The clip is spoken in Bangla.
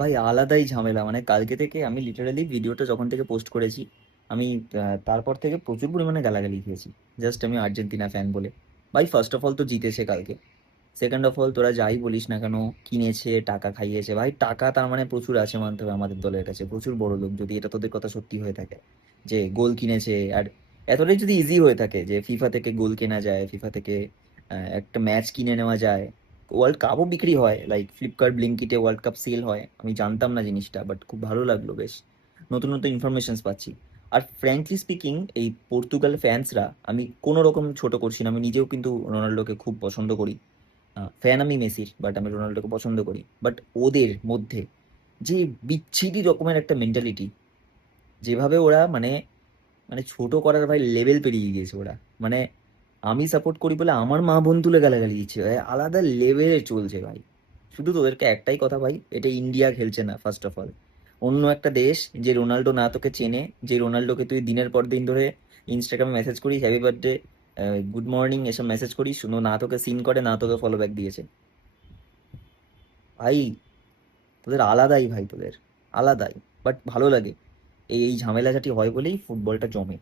ভাই আলাদাই ঝামেলা, মানে কালকে থেকে আমি লিটারালি ভিডিওটা যখন থেকে পোস্ট করেছি, আমি তারপর থেকে প্রচুর পরিমাণে গালাগালি খেয়েছি, জাস্ট আমি আর্জেন্টিনা ফ্যান বলে। ভাই ফার্স্ট অফ অল তো জিতেছে কালকে, সেকেন্ড অফ অল তোরা যাই বলিস না কেন, কিনেছে, টাকা খাইয়েছে, ভাই টাকা তার মানে প্রচুর আছে মানতে হবে আমাদের দলের কাছে, প্রচুর বড় লোক যদি এটা তোদের কথা সত্যি হয়ে থাকে, যে গোল কিনেছে। আর এতটাই যদি ইজি হয়ে থাকে যে ফিফা থেকে গোল কেনা যায়, ফিফা থেকে একটা ম্যাচ কিনে নেওয়া যায়, ওয়ার্ল্ড কাপও বিক্রি হয়, লাইক ফ্লিপকার্ট ব্লিঙ্কিটে ওয়ার্ল্ড কাপ সেল হয়, আমি জানতাম না জিনিসটা, বাট খুব ভালো লাগলো বেশ, নতুন নতুন ইনফরমেশনস পাচ্ছি। আর ফ্র্যাঙ্কলি স্পিকিং, এই পর্তুগাল ফ্যান্সরা, আমি কোনো রকম ছোট করছি না, আমি নিজেও কিন্তু রোনাল্ডোকে খুব পছন্দ করি, ফ্যান আমি মেসির, বাট আমি রোনাল্ডোকে পছন্দ করি। বাট ওদের মধ্যে যে বিচ্ছিরি রকমের একটা মেন্টালিটি, যেভাবে ওরা মানে মানে ছোট করার ভাই লেভেল পেরিয়ে গিয়েছে ওরা, মানে আমি সাপোর্ট করি বলে আমার মা বোন তুলে গালাগালি দিচ্ছে ভাই, আলাদা লেভেলে চলছে ভাই। শুধু তোদেরকে একটাই কথা ভাই, এটা ইন্ডিয়া খেলছে না ফার্স্ট অফ অল, অন্য একটা দেশ, যে রোনাল্ডো না তোকে চেনে, যে রোনাল্ডোকে তুই দিনের পর দিন ধরে ইনস্টাগ্রামে মেসেজ করিস হ্যাপি বার্থডে, গুড মর্নিং এসব মেসেজ করিস, শুনো না তোকে সিন করে, না তোকে ফলো ব্যাক দিয়েছে, ভাই তোদের আলাদাই ভাই, তোদের আলাদাই। বাট ভালো লাগে, এই এই ঝামেলাঝাটি হয় বলেই ফুটবলটা জমে।